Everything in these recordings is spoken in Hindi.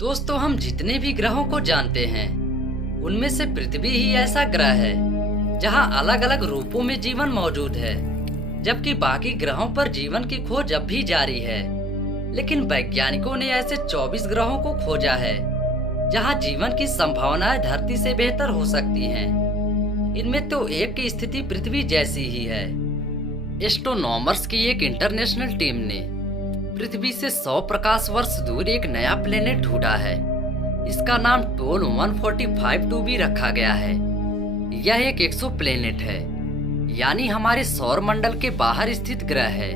दोस्तों, हम जितने भी ग्रहों को जानते हैं उनमें से पृथ्वी ही ऐसा ग्रह है जहां अलग अलग रूपों में जीवन मौजूद है, जबकि बाकी ग्रहों पर जीवन की खोज अब भी जारी है। लेकिन वैज्ञानिकों ने ऐसे 24 ग्रहों को खोजा है जहां जीवन की संभावनाएं धरती से बेहतर हो सकती हैं। इनमें तो एक की स्थिति पृथ्वी जैसी ही है। एस्ट्रोनॉमर्स की एक इंटरनेशनल टीम ने पृथ्वी से 100 प्रकाश वर्ष दूर एक नया प्लेनेट ढूंढा है। इसका नाम टोल 145 भी रखा गया है। यह एक एक्सो प्लेनेट है, यानी हमारे सौर मंडल के बाहर स्थित ग्रह है।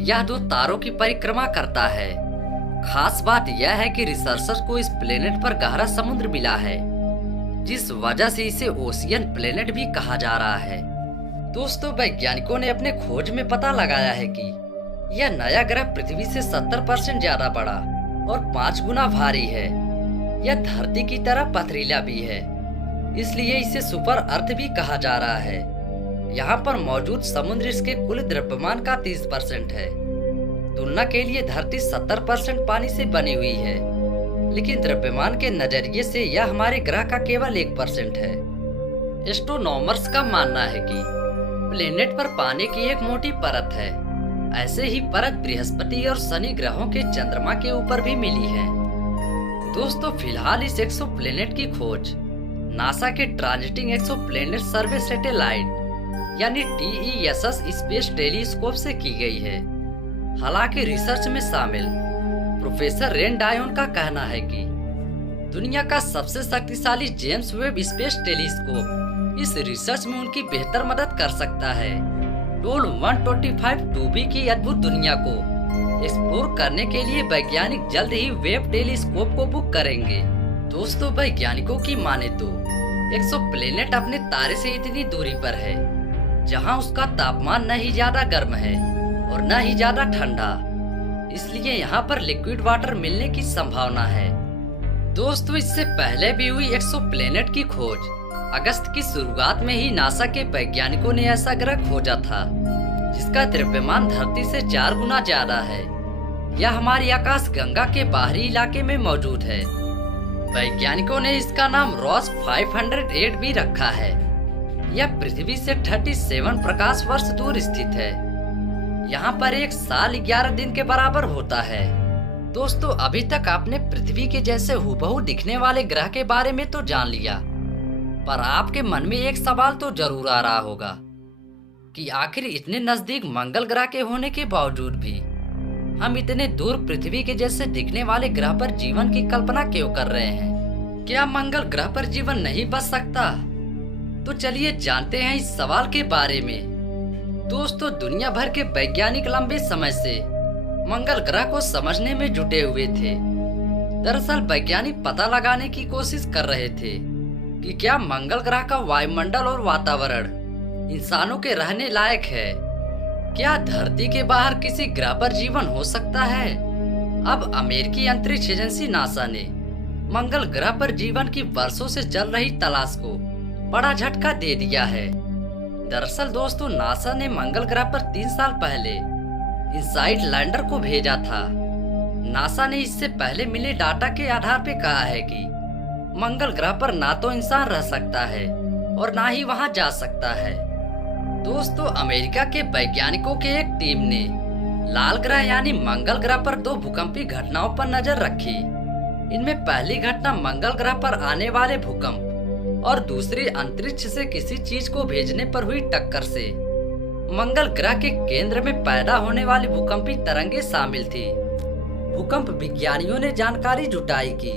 यह 2 तारों की परिक्रमा करता है। खास बात यह है कि रिसर्चर्स को इस प्लेनेट पर गहरा समुद्र मिला है, जिस वजह से इसे ओशियन प्लेनेट भी कहा जा रहा है। दोस्तों, वैज्ञानिकों ने अपने खोज में पता लगाया है कि यह नया ग्रह पृथ्वी से 70% ज्यादा बड़ा और 5 गुना भारी है। यह धरती की तरह पथरीला भी है, इसलिए इसे सुपर अर्थ भी कहा जा रहा है। यहाँ पर मौजूद समुद्र इसके कुल द्रव्यमान का 30% है। तुलना के लिए धरती 70% पानी से बनी हुई है, लेकिन द्रव्यमान के नजरिए से यह हमारे ग्रह का केवल 1% है। एस्ट्रोनॉमर्स का मानना है कि प्लेनेट पर पानी की एक मोटी परत है। ऐसे ही परत बृहस्पति और शनि ग्रहों के चंद्रमा के ऊपर भी मिली है। दोस्तों, फिलहाल इस एक्सोप्लैनेट की खोज नासा के ट्रांजिटिंग एक्सोप्लैनेट सर्वे सैटेलाइट यानी TESS स्पेस टेलीस्कोप से की गई है। हालांकि रिसर्च में शामिल प्रोफेसर रेन डायोन का कहना है कि दुनिया का सबसे शक्तिशाली जेम्स वेब स्पेस टेलीस्कोप इस रिसर्च में उनकी बेहतर मदद कर सकता है। टोल 125 की अद्भुत दुनिया को एक्सप्लोर करने के लिए वैज्ञानिक जल्द ही वेब टेलीस्कोप को बुक करेंगे। दोस्तों, वैज्ञानिकों की माने तो एक्सोप्लैनेट अपने तारे से इतनी दूरी पर है जहां उसका तापमान न ही ज्यादा गर्म है और न ही ज्यादा ठंडा, इसलिए यहाँ पर लिक्विड वाटर मिलने की संभावना है। दोस्तों, इससे पहले भी हुई एक्सोप्लैनेट की खोज अगस्त की शुरुआत में ही नासा के वैज्ञानिकों ने ऐसा ग्रह खोजा था जिसका द्रव्यमान धरती से 4 गुना ज्यादा है। यह हमारी आकाश गंगा के बाहरी इलाके में मौजूद है। वैज्ञानिकों ने इसका नाम रॉस 508 भी रखा है। यह पृथ्वी से 37 प्रकाश वर्ष दूर स्थित है। यहाँ पर एक साल 11 दिन के बराबर होता है। दोस्तों, अभी तक आपने पृथ्वी के जैसे हूबहू दिखने वाले ग्रह के बारे में तो जान लिया, पर आपके मन में एक सवाल तो जरूर आ रहा होगा कि आखिर इतने नजदीक मंगल ग्रह के होने के बावजूद भी हम इतने दूर पृथ्वी के जैसे दिखने वाले ग्रह पर जीवन की कल्पना क्यों कर रहे हैं? क्या मंगल ग्रह पर जीवन नहीं बच सकता? तो चलिए जानते हैं इस सवाल के बारे में। दोस्तों, दुनिया भर के वैज्ञानिक लंबे समय से मंगल ग्रह को समझने में जुटे हुए थे। दरअसल वैज्ञानिक पता लगाने की कोशिश कर रहे थे कि क्या मंगल ग्रह का वायुमंडल और वातावरण इंसानों के रहने लायक है। क्या धरती के बाहर किसी ग्रह पर जीवन हो सकता है? अब अमेरिकी अंतरिक्ष एजेंसी नासा ने मंगल ग्रह पर जीवन की वर्षों से चल रही तलाश को बड़ा झटका दे दिया है। दरअसल दोस्तों, नासा ने मंगल ग्रह पर 3 साल पहले इनसाइट लैंडर को भेजा था। नासा ने इससे पहले मिले डाटा के आधार पर कहा है कि मंगल ग्रह पर ना तो इंसान रह सकता है और ना ही वहां जा सकता है। दोस्तों, अमेरिका के वैज्ञानिकों के एक टीम ने लाल ग्रह यानी मंगल ग्रह पर 2 भूकंपीय घटनाओं पर नजर रखी। इनमें पहली घटना मंगल ग्रह पर आने वाले भूकंप और दूसरी अंतरिक्ष से किसी चीज को भेजने पर हुई टक्कर से मंगल ग्रह के केंद्र में पैदा होने वाली भूकंपीय तरंगे शामिल थी। भूकंप विज्ञानियों ने जानकारी जुटाई कि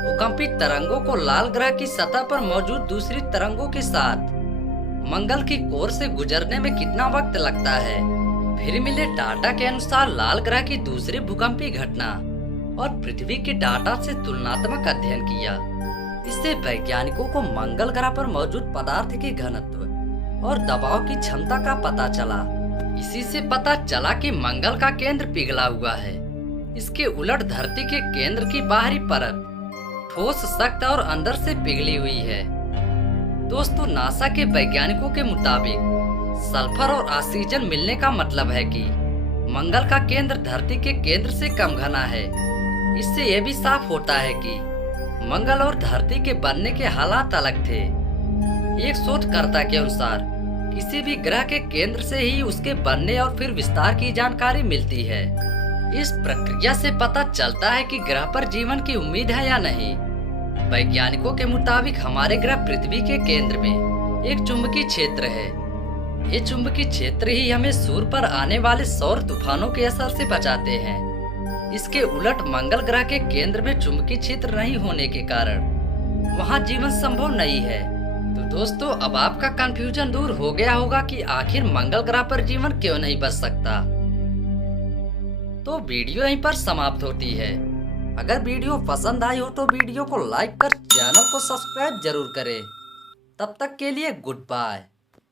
भूकंपी तरंगों को लाल ग्रह की सतह पर मौजूद दूसरी तरंगों के साथ मंगल की कोर से गुजरने में कितना वक्त लगता है। फिर मिले डाटा के अनुसार लाल ग्रह की दूसरी भूकंपीय घटना और पृथ्वी के डाटा से तुलनात्मक अध्ययन किया। इससे वैज्ञानिकों को मंगल ग्रह पर मौजूद पदार्थ के घनत्व और दबाव की क्षमता का पता चला। इसी से पता चला कि मंगल का केंद्र पिघला हुआ है। इसके उलट धरती के केंद्र की बाहरी परत ठोस, सख्त और अंदर से पिघली हुई है। दोस्तों, नासा के वैज्ञानिकों के मुताबिक सल्फर और ऑक्सीजन मिलने का मतलब है कि मंगल का केंद्र धरती के केंद्र से कम घना है इससे यह भी साफ होता है कि मंगल और धरती के बनने के हालात अलग थे। एक शोधकर्ता के अनुसार किसी भी ग्रह के केंद्र से ही उसके बनने और फिर विस्तार की जानकारी मिलती है। इस प्रक्रिया से पता चलता है कि ग्रह पर जीवन की उम्मीद है या नहीं। वैज्ञानिकों के मुताबिक हमारे ग्रह पृथ्वी के केंद्र में एक चुंबकीय क्षेत्र है। ये चुंबकीय क्षेत्र ही हमें सूर्य पर आने वाले सौर तूफानों के असर से बचाते हैं। इसके उलट मंगल ग्रह के केंद्र में चुंबकीय क्षेत्र नहीं होने के कारण वहाँ जीवन संभव नहीं है। तो दोस्तों, अब आपका कंफ्यूजन दूर हो गया होगा कि आखिर मंगल ग्रह पर जीवन क्यों नहीं बच सकता। तो वीडियो यहीं पर समाप्त होती है। अगर वीडियो पसंद आई हो तो वीडियो को लाइक कर चैनल को सब्सक्राइब जरूर करें। तब तक के लिए गुड बाय।